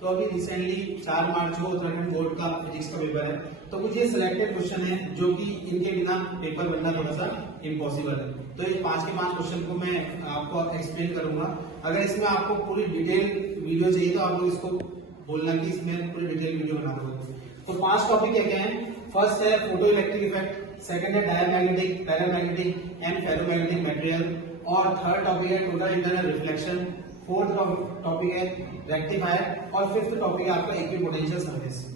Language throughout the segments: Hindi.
तो अभी रिसेंटली 4 मार्च को उत्तराखंड बोर्ड का फिजिक्स का पेपर है, तो कुछ ये सिलेक्टेड क्वेश्चन है जो कि इनके बिना पेपर बनना थोड़ा सा इम्पॉसिबल है। तो ये 5 के 5 क्वेश्चन को मैं आपको एक्सप्लेन करूंगा। अगर इसमें आपको पूरी डिटेल वीडियो चाहिए तो आप लोग इसको बोलना कि इसमें पूरी डिटेल वीडियो बना दो। तो 5 टॉपिक क्या है? फर्स्ट है फोटो इलेक्ट्रिक इफेक्ट, सेकंड है diamagnetic, paramagnetic and ferromagnetic material, और थर्ड टॉपिक है total internal reflection, fourth topic है रेक्टिफायर, और फिफ्थ टॉपिक है आपका इक्विपोटेंशियल सर्फेस।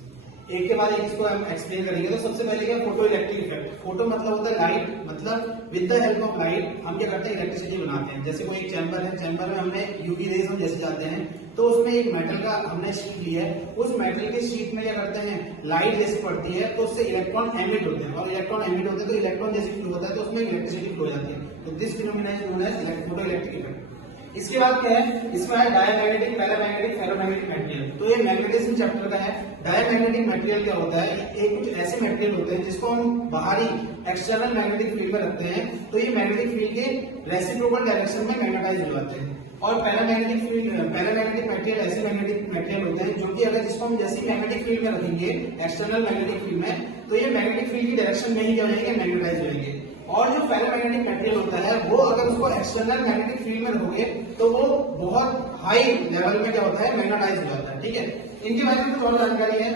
एक के बाद एक इसको हम एक्सप्लेन करेंगे। तो सबसे पहले क्या फोटो इलेक्ट्रिक इफेक्ट। फोटो मतलब होता है लाइट, मतलब with the help of light हम क्या करते हैं, इलेक्ट्रिसिटी बनाते हैं। जैसे कोई एक चैम्बर है, चैम्बर में हमने यूवी रेज हम जैसे जाते हैं तो उसमें एक मेटल का हमने शीट ली है, उस मेटल के शीट में क्या करते हैं, लाइट जैसे पड़ती है तो उससे इलेक्ट्रॉन एमिट होते हैं, और इलेक्ट्रॉन एमिट होते हैं तो इलेक्ट्रॉन जैसे फ्लो होता है तो उसमें इलेक्ट्रिसिटी फ्लो जाती है। तो this phenomena is known as photoelectric effect. इसके बाद क्या है, इसमें है डायमैग्नेटिक, पैरामैग्नेटिक, फेरोमैग्नेटिक मटेरियल। तो ये मैग्नेटिज्म चैप्टर का है। डायमैग्नेटिक मटेरियल क्या होता है, एक कुछ ऐसे मटेरियल होते हैं जिसको हम बाहरी एक्सटर्नल मैग्नेटिक फील्ड में रखते हैं, तो ये मैग्नेटिक फील्ड के रेसिप्रोकल डायरेक्शन में मैग्नेटाइज हो जाते हैं। और पैरामैग्नेटिक मटेरियल ऐसे मैग्नेटिक मटेरियल होते हैं जो कि अगर जिसको हम जैसे मैग्नेटिक फील्ड में रखेंगे, एक्सटर्नल मैग्नेटिक फील्ड में, तो ये मैग्नेटिक फील्ड की डायरेक्शन में ही क्या हो जाएंगे, मैग्नेटाइज हो जाएंगे। और जो फेरोमैग्नेटिक मटेरियल होता है वो अगर उसको एक्सटर्नल मैग्नेटिक फील्ड में रखोगे तो वो बहुत हाई लेवल में क्या होता है, मैग्नेटाइज हो जाता है। ठीक है, इनके बारे में थोड़ा जानकारी है।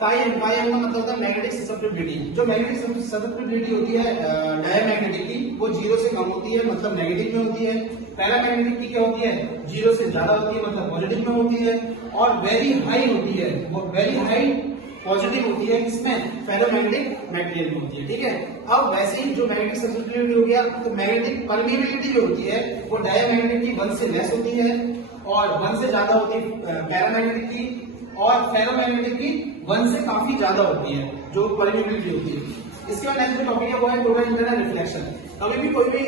पाई का मतलब होता है मैग्नेटिक ससेप्टिबिलिटी। जो मैग्नेटिक ससेप्टिबिलिटी होती है डायमैग्नेटिक की, वो 0 से कम होती है, मतलब नेगेटिव में होती है। पैरामैग्नेटिक की क्या होती है, 0 से ज्यादा होती है, मतलब पॉजिटिव में होती है। और वेरी हाई होती है, वो वेरी हाई पॉजिटिव होती है, किसमें, फेरोमैग्नेटिक मटेरियल में होती है। ठीक है, अब वैसे ही जो मैग्नेटिक ससेप्टिबिलिटी हो गया, तो मैग्नेटिक परमिएबिलिटी जो होती है वो डायमैग्नेटिक की 1 से लेस होती है, और 1 से ज्यादा होती है पैरामैग्नेटिक की, और फेरोमैग्नेटिक की 1 से काफी ज्यादा होती है जो परमिएबिलिटी होती है। इसके बाद नेक्स्ट टॉपिक है वो है टोटल इंटरनल रिफ्लेक्शन। कभी भी कोई भी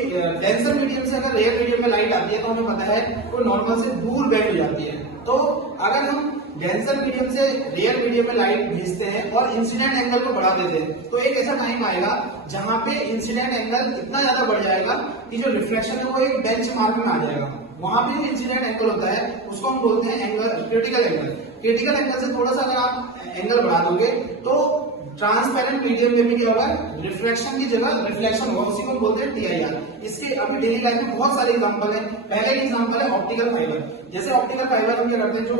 डेंसर मीडियम से अगर रेयर मीडियम में लाइट आती है तो हमें पता है वो नॉर्मल से दूर बेंड हो जाती है। तो अगर हम डेंसर मीडियम से रेयर मीडियम में लाइट भेजते हैं और इंसिडेंट एंगल को बढ़ा देते हैं, तो एक ऐसा टाइम आएगा जहां पे इंसिडेंट एंगल इतना ज्यादा बढ़ जाएगा कि जो रिफ्लेक्शन है वो एक बेंच मार्क में आ जाएगा। वहां पे जो इंसिडेंट एंगल होता है उसको हम बोलते हैं angle, critical angle. Critical angle से थोड़ा सा अगर आप एंगल बढ़ा दोगे तो ट्रांसपेरेंट मीडियम में भी क्या होगा, रिफ्लेक्शन की जगह रिफ्लेक्शन होगा, उसी को बोलते हैं TIR। इसके अभी डेली लाइफ में बहुत सारे एग्जांपल है। पहले एग्जांपल है ऑप्टिकल फाइबर। जैसे ऑप्टिकल फाइबर हम क्या करते हैं, जो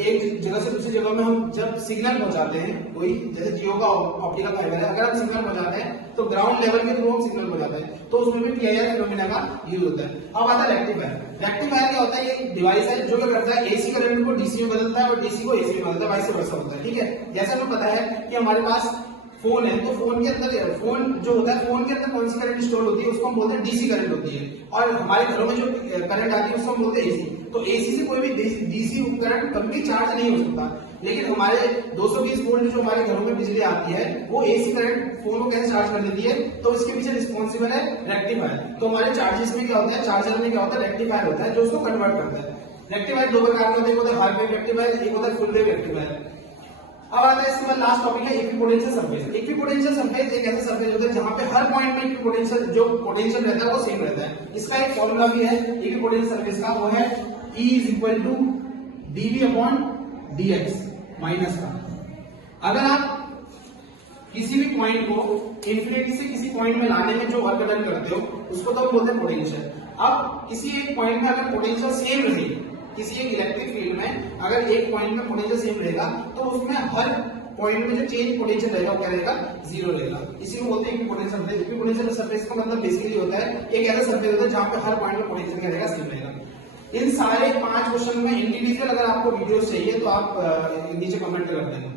एक जगह से दूसरी जगह में हम जब सिग्नल पहुंचाते हैं, कोई जैसे जियो का ऑप्टिकल फाइबर है, अगर हम सिग्नल पहुंचाते हैं तो ग्राउंड लेवल के थ्रू हम सिग्नल पहुंचाते हैं, तो उसमें भी TIR फिनोमेना का यूज होता है। अब आता है रेक्टिफायर। रेक्टिफायर क्या होता है, ये डिवाइस है जो क्या करता है, AC करंट को DC में बदलता है और DC को AC में बदलता है, वाइस वर्सा होता है। ठीक है, जैसे हमें पता है कि हमारे पास फोन है, तो फोन के अंदर, फोन जो होता है, फोन के अंदर कौन सी करंट स्टोर होती है, उसको हम बोलते हैं DC करंट होती है। और हमारे घरों में जो करंट आती है उसको हम बोलते हैं AC। तो AC से कोई भी DC उपकरण कभी भी चार्ज नहीं हो सकता, लेकिन हमारे 220 वोल्ट जो हमारे घरों में बिजली आती है वो AC करंट फोन को कैसे चार्ज कर लेती है, तो इसके पीछे रिस्पॉन्सिबल है रेक्टिफायर। तो हमारे चार्जेस में क्या होता है, चार्जर में क्या होता है, रेक्टिफायर होता है जो उसको कन्वर्ट करता है। रेक्टिफायर दो प्रकार के होते हैं, एक होता है हाफ वेव रेक्टिफायर, एक होता है फुल वेव रेक्टिफायर। अब आता है इसके बाद लास्ट टॉपिक है इक्विपोटेंशियल सरफेस। इक्विपोटेंशियल सरफेस एक ऐसा सरफेस होता है जहां पे हर पॉइंट में इक्विपोटेंशियल जो पोटेंशियल रहता है वो सेम रहता है। इसका एक फॉर्मूला भी है इक्विपोटेंशियल सरफेस का, वो है E = dV/dx माइनस का। अगर आप किसी भी पॉइंट को इंफिनिटी से किसी पॉइंट में लाने में जो वर्क डन करते हो उसको तो हम बोलते हैं पोटेंशियल। अब किसी एक पॉइंट में अगर पोटेंशियल सेम रहे, किसी एक इलेक्ट्रिक फील्ड में अगर एक पॉइंट में पोटेंशियल सेम रहेगा तो उसमें हर पॉइंट में जो चेंज पोटेंशियल रहेगा वो क्या रहेगा, 0 रहेगा। इसी को बोलते हैं इक्विपोटेंशियल सरफेस। इक्विपोटेंशियल सरफेस का मतलब बेसिकली होता है एक ऐसा सरफेस होता है जहां पे हर पॉइंट में पोटेंशियल क्या रहेगा, सेम रहेगा। इन सारे 5 क्वेश्चन में इंडिविजुअल अगर आपको वीडियोस चाहिए तो आप नीचे कमेंट कर देना।